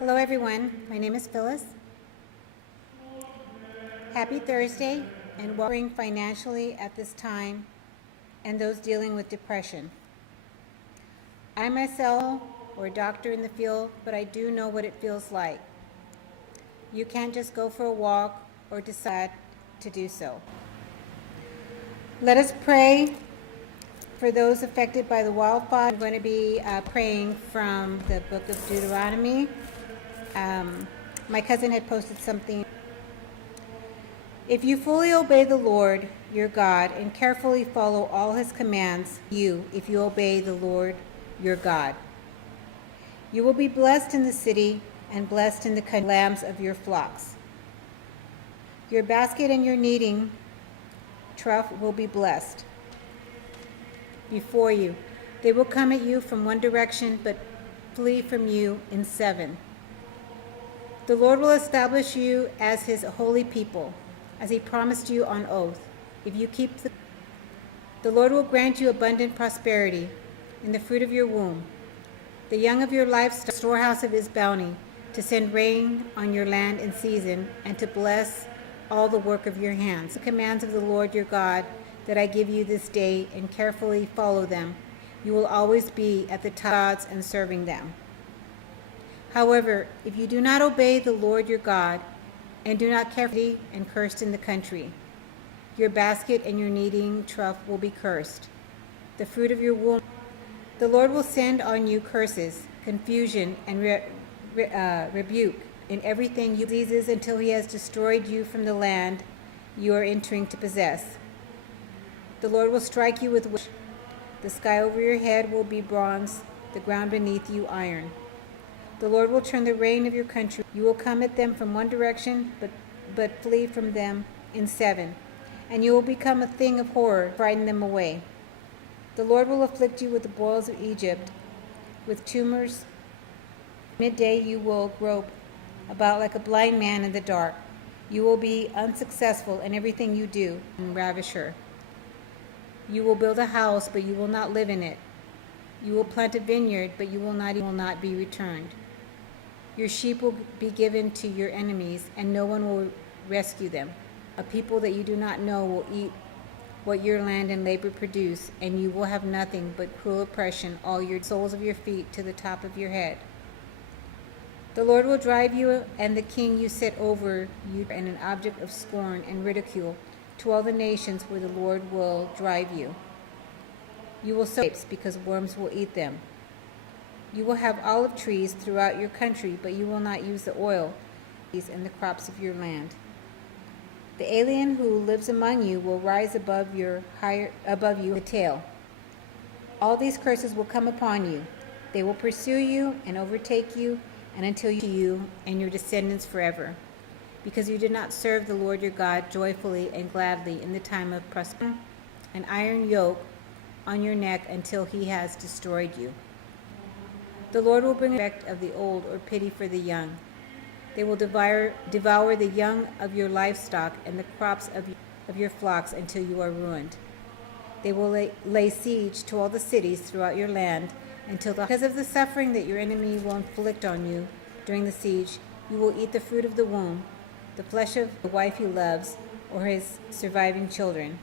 Hello everyone, my name is Phyllis. Happy Thursday and suffering financially at this time and those dealing with depression. I myself or a doctor in the field, but I do know what it feels like. You can't just go for a walk or decide to do so. Let us pray for those affected by the wildfire. I'm going to be praying from the book of Deuteronomy. My cousin had posted something. If you fully obey the Lord your God and carefully follow all his commands, if you obey the Lord your God, you will be blessed in the city and blessed in the country, lambs of your flocks. Your basket and your kneading trough will be blessed before you. They will come at you from one direction, but flee from you in seven. The Lord will establish you as his holy people, as he promised you on oath. If you keep the Lord will grant you abundant prosperity in the fruit of your womb, the young of your livestock, storehouse of his bounty, to send rain on your land in season, and to bless all the work of your hands. The commands of the Lord your God that I give you this day, and carefully follow them, you will always be at the top of gods and serving them. However, if you do not obey the Lord your God, and do not carefully and cursed in the country, your basket and your kneading trough will be cursed. The fruit of your womb, the Lord will send on you curses, confusion, and rebuke in everything you diseases until he has destroyed you from the land you are entering to possess. The Lord will strike you with wind. The sky over your head will be bronze, the ground beneath you iron. The Lord will turn the rain of your country. You will come at them from one direction, but flee from them in seven. And you will become a thing of horror, frighten them away. The Lord will afflict you with the boils of Egypt, with tumors. Midday you will grope about like a blind man in the dark. You will be unsuccessful in everything you do, and ravisher. You will build a house, but you will not live in it. You will plant a vineyard, but you will not be returned. Your sheep will be given to your enemies, and no one will rescue them. A people that you do not know will eat what your land and labor produce, and you will have nothing but cruel oppression, all your soles of your feet to the top of your head. The Lord will drive you and the king you set over you, and an object of scorn and ridicule to all the nations where the Lord will drive you. You will sow grapes, because worms will eat them. You will have olive trees throughout your country, but you will not use the oil in the crops of your land. The alien who lives among you will rise above you the tail. All these curses will come upon you. They will pursue you and overtake you, and until you and your descendants forever, because you did not serve the Lord your God joyfully and gladly in the time of prosperity, an iron yoke on your neck until he has destroyed you. The Lord will bring respect of the old or pity for the young. They will devour the young of your livestock and the crops of your flocks until you are ruined. They will lay siege to all the cities throughout your land because of the suffering that your enemy will inflict on you during the siege. You will eat the fruit of the womb, the flesh of the wife he loves, or his surviving children,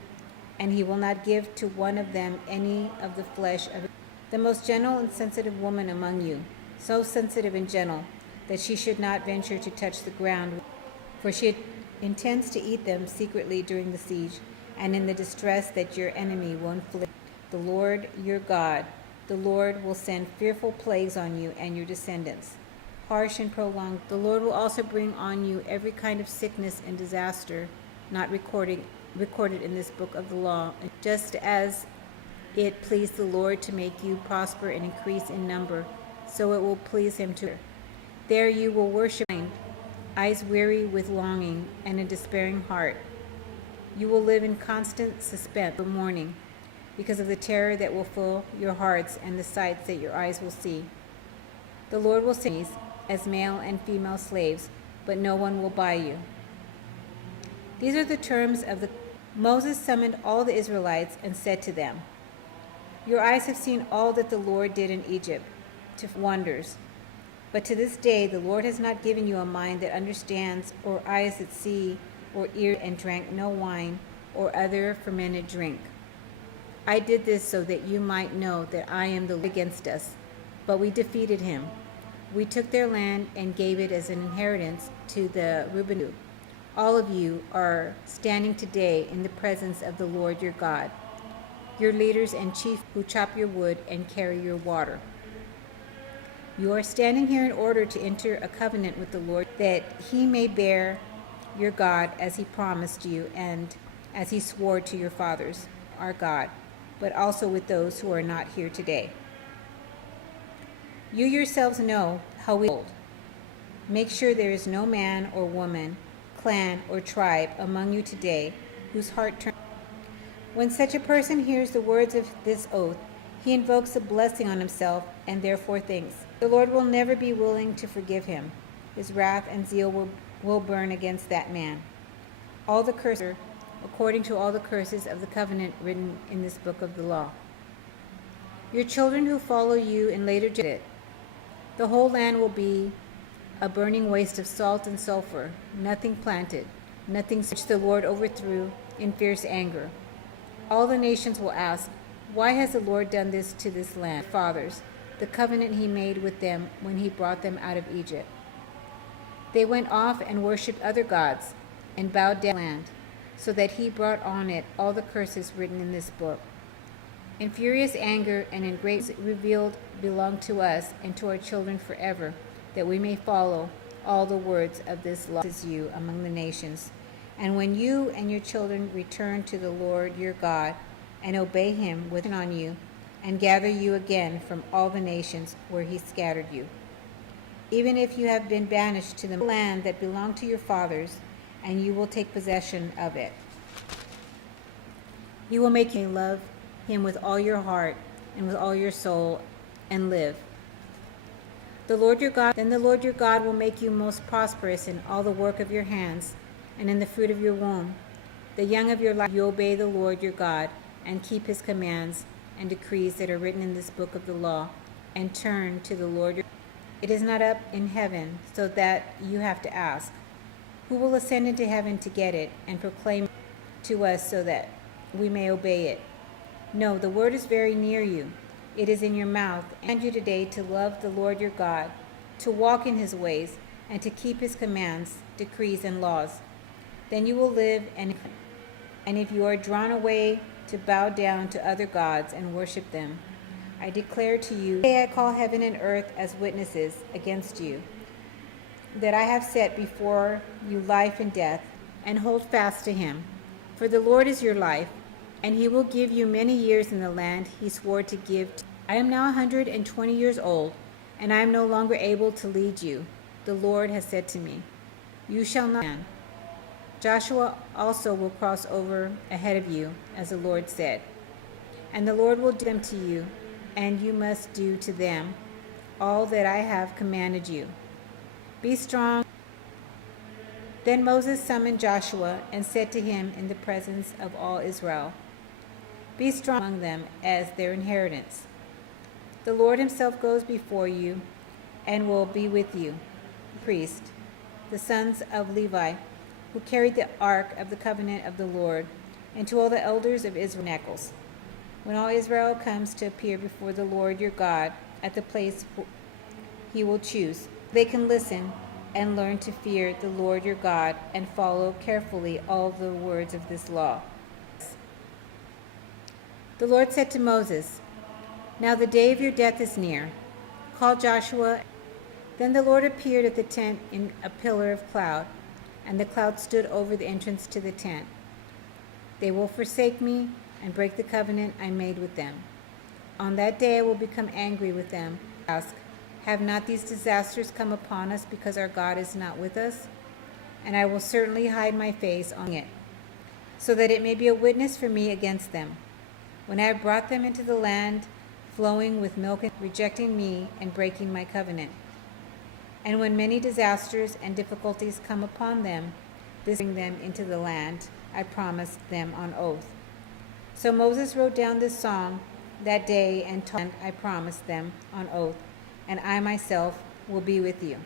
and he will not give to one of them any of the flesh of the most gentle and sensitive woman among you, so sensitive and gentle that she should not venture to touch the ground, for she intends to eat them secretly during the siege, and in the distress that your enemy will inflict. The Lord your God, the Lord will send fearful plagues on you and your descendants, harsh and prolonged. The Lord will also bring on you every kind of sickness and disaster not recorded in this book of the law, just as it pleased the Lord to make you prosper and increase in number, so it will please him to. There you will worship, eyes weary with longing and a despairing heart. You will live in constant suspense till morning, because of the terror that will fill your hearts and the sights that your eyes will see. The Lord will send you as male and female slaves, but no one will buy you. These are the terms of the. Moses summoned all the Israelites and said to them, Your eyes have seen all that the Lord did in Egypt, to wonders, But to this day the Lord has not given you a mind that understands, or eyes that see, or ears and drank no wine or other fermented drink. I did this so that you might know that I am the Lord against us. But we defeated him. We took their land and gave it as an inheritance to the Reubenites. All of you are standing today in the presence of the Lord your God, your leaders and chiefs who chop your wood and carry your water. You are standing here in order to enter a covenant with the Lord, that he may bear your God as he promised you and as he swore to your fathers, our God, but also with those who are not here today. You yourselves know how we hold. Make sure there is no man or woman, clan or tribe among you today whose heart turns. When such a person hears the words of this oath, he invokes a blessing on himself and therefore thinks, the Lord will never be willing to forgive him. His wrath and zeal will burn against that man. All the curses, according to all the curses of the covenant written in this book of the law. Your children who follow you in later generations, the whole land will be a burning waste of salt and sulfur, nothing planted, nothing which the Lord overthrew in fierce anger. All the nations will ask, why has the Lord done this to this land? Fathers, the covenant he made with them when he brought them out of Egypt. They went off and worshipped other gods and bowed down the land, so that he brought on it all the curses written in this book. In furious anger and in great revealed belong to us and to our children forever, that we may follow all the words of this law as you among the nations. And when you and your children return to the Lord your God and obey him with on you, and gather you again from all the nations where he scattered you, even if you have been banished to the land that belonged to your fathers, and you will take possession of it. He will make you love him with all your heart and with all your soul and live. Then the Lord your God will make you most prosperous in all the work of your hands and in the fruit of your womb. The young of your life you obey the Lord your God and keep his commands and decrees that are written in this book of the law, and turn to the Lord your God. It is not up in heaven, so that you have to ask, who will ascend into heaven to get it and proclaim to us so that we may obey it? No, the word is very near you. It is in your mouth, and you today to love the Lord your God, to walk in his ways, and to keep his commands, decrees, and laws. Then you will live, and if you are drawn away to bow down to other gods and worship them, I declare to you, today I call heaven and earth as witnesses against you, that I have set before you life and death, and hold fast to him. For the Lord is your life, and he will give you many years in the land he swore to give. I am now 120 years old, and I am no longer able to lead you. The Lord has said to me, you shall not stand. Joshua also will cross over ahead of you, as the Lord said. And the Lord will do them to you, and you must do to them all that I have commanded you. Be strong. Then Moses summoned Joshua and said to him in the presence of all Israel, be strong among them as their inheritance. The Lord himself goes before you and will be with you. The priest, the sons of Levi, who carried the ark of the covenant of the Lord, and to all the elders of Israel, when all Israel comes to appear before the Lord your God at the place he will choose, they can listen and learn to fear the Lord your God and follow carefully all the words of this law. The Lord said to Moses, now the day of your death is near. Call Joshua. Then the Lord appeared at the tent in a pillar of cloud, and the cloud stood over the entrance to the tent. They will forsake me and break the covenant I made with them. On that day I will become angry with them. Ask, have not these disasters come upon us because our God is not with us? And I will certainly hide my face on it, so that it may be a witness for me against them. When I have brought them into the land flowing with milk, and rejecting me and breaking my covenant. And when many disasters and difficulties come upon them, this bring them into the land I promised them on oath. So Moses wrote down this song that day and told I promised them on oath, and I myself will be with you.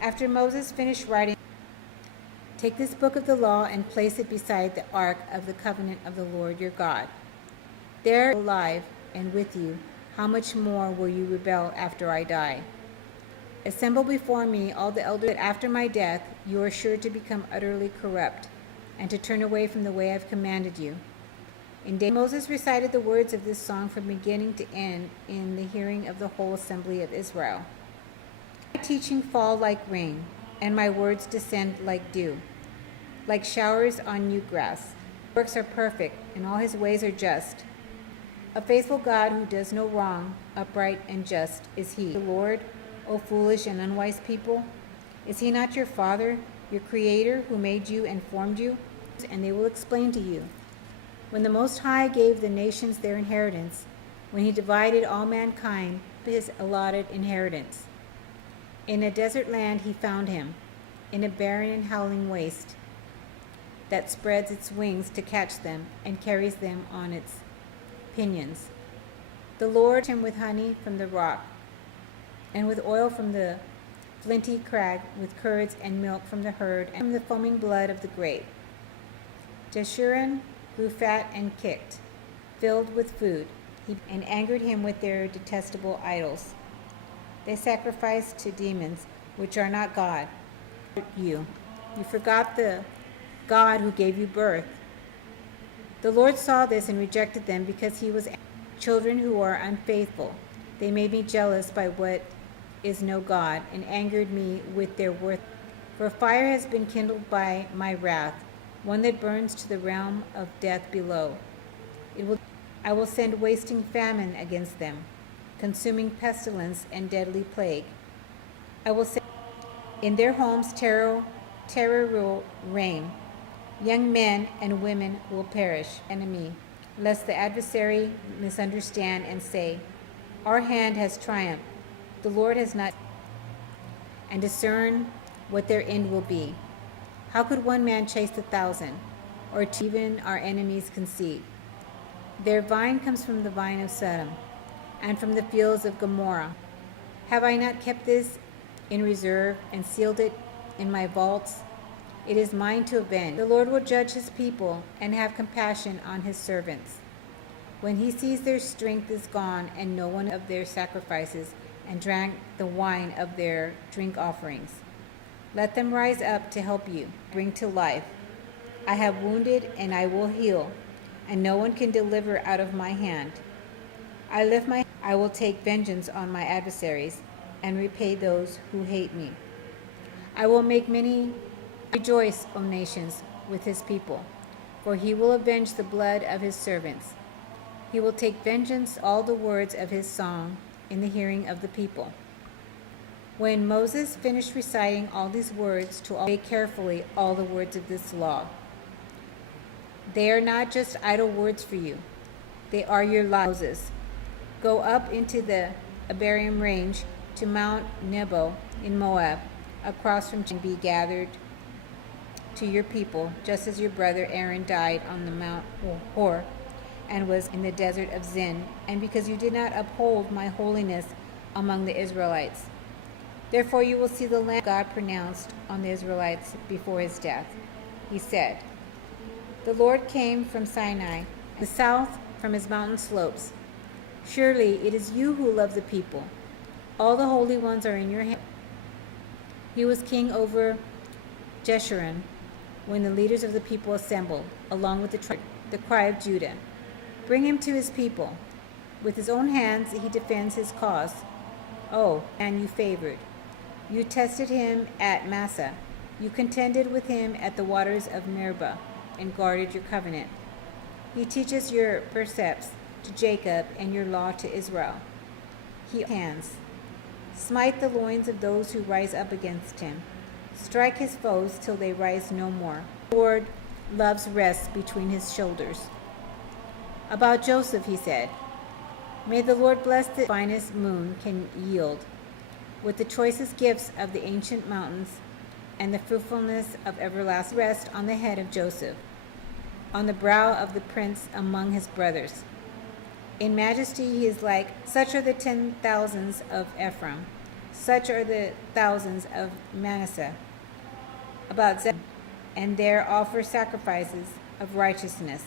After Moses finished writing, take this book of the law and place it beside the ark of the covenant of the Lord your God. There alive and with you, how much more will you rebel after I die? Assemble before me all the elders, that after my death you are sure to become utterly corrupt, and to turn away from the way I've commanded you. Moses recited the words of this song from beginning to end in the hearing of the whole assembly of Israel. My teaching fall like rain, and my words descend like dew, like showers on new grass. His works are perfect, and all his ways are just. A faithful God who does no wrong, upright and just is he. The Lord, O foolish and unwise people, is he not your Father, your Creator, who made you and formed you? And they will explain to you. When the Most High gave the nations their inheritance, when he divided all mankind his allotted inheritance. In a desert land he found him, in a barren and howling waste, that spreads its wings to catch them and carries them on its pinions. The Lord him with honey from the rock, and with oil from the flinty crag, with curds and milk from the herd, and from the foaming blood of the grape. Jeshurun grew fat and kicked, filled with food, and angered him with their detestable idols. They sacrificed to demons, which are not God. You forgot the God who gave you birth. The Lord saw this and rejected them because he was children who are unfaithful. They made me jealous by what is no God, and angered me with their worth. For fire has been kindled by my wrath, one that burns to the realm of death below. I will send wasting famine against them, consuming pestilence and deadly plague. I will send in their homes terror will reign. Young men and women will perish, enemy, lest the adversary misunderstand and say, our hand has triumphed, the Lord has not, and discern what their end will be. How could one man chase 1,000, or even our enemies conceive? Their vine comes from the vine of Sodom, and from the fields of Gomorrah. Have I not kept this in reserve, and sealed it in my vaults? It is mine to avenge. The Lord will judge his people, and have compassion on his servants. When he sees their strength is gone, and no one of their sacrifices, and drank the wine of their drink offerings. Let them rise up to help you, bring to life. I have wounded, and I will heal, and no one can deliver out of my hand. I will take vengeance on my adversaries, and repay those who hate me. I will make many rejoice, O nations, with his people, for he will avenge the blood of his servants. He will take vengeance all the words of his song in the hearing of the people. When Moses finished reciting all these words to obey carefully all the words of this law. They are not just idle words for you. They are your lives. Moses, go up into the Abarim range to Mount Nebo in Moab, across from and be gathered to your people, just as your brother Aaron died on the Mount Hor and was in the desert of Zin, and because you did not uphold my holiness among the Israelites. Therefore you will see the land God pronounced on the Israelites before his death. He said, the Lord came from Sinai, the south from his mountain slopes. Surely it is you who love the people. All the holy ones are in your hand. He was king over Jeshurun when the leaders of the people assembled, along with the cry of Judah. Bring him to his people. With his own hands he defends his cause. Oh, and you favored. You tested him at Massah. You contended with him at the waters of Meribah, and guarded your covenant. He teaches your precepts to Jacob and your law to Israel. He hands. Smite the loins of those who rise up against him. Strike his foes till they rise no more. The Lord loves rest between his shoulders. About Joseph he said, may the Lord bless the finest moon can yield, with the choicest gifts of the ancient mountains, and the fruitfulness of everlasting rest on the head of Joseph, on the brow of the prince among his brothers. In majesty he is like, such are the 10,000s of Ephraim, Such are the thousands of Manasseh, about Zebulun, and there offer sacrifices of righteousness.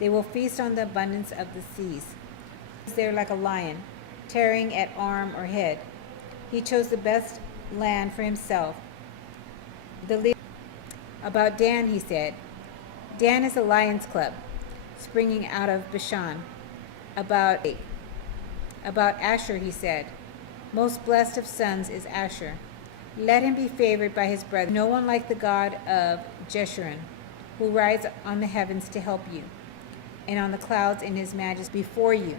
They will feast on the abundance of the seas. He is there like a lion, tearing at arm or head. He chose the best land for himself. About Dan he said, Dan is a lion's club, springing out of Bashan. About Asher he said, most blessed of sons is Asher. Let him be favored by his brother. No one like the God of Jeshurun, who rides on the heavens to help you, and on the clouds in his majesty before you,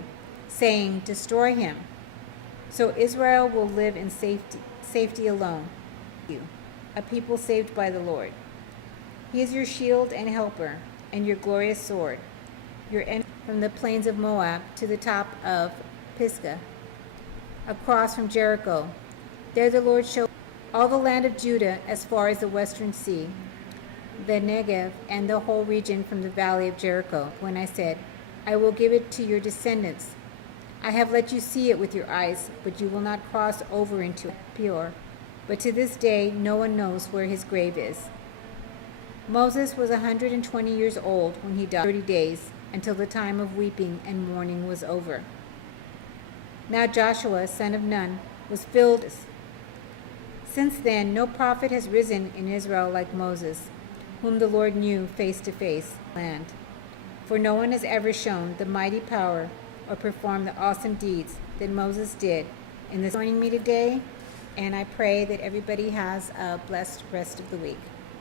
saying, destroy him. So Israel will live in safety alone, you, a people saved by the Lord. He is your shield and helper, and your glorious sword, your enemy from the plains of Moab to the top of Pisgah, across from Jericho. There the Lord showed all the land of Judah as far as the western sea, the Negev, and the whole region from the valley of Jericho, when I said, I will give it to your descendants. I have let you see it with your eyes, but you will not cross over into it pure. But to this day no one knows where his grave is. Moses was 120 years old when he died, 30 days, until the time of weeping and mourning was over. Now Joshua, son of Nun, was filled. Since then no prophet has risen in Israel like Moses, whom the Lord knew face to face, land. For no one has ever shown the mighty power or performed the awesome deeds that Moses did in this. Joining me today, and I pray that everybody has a blessed rest of the week.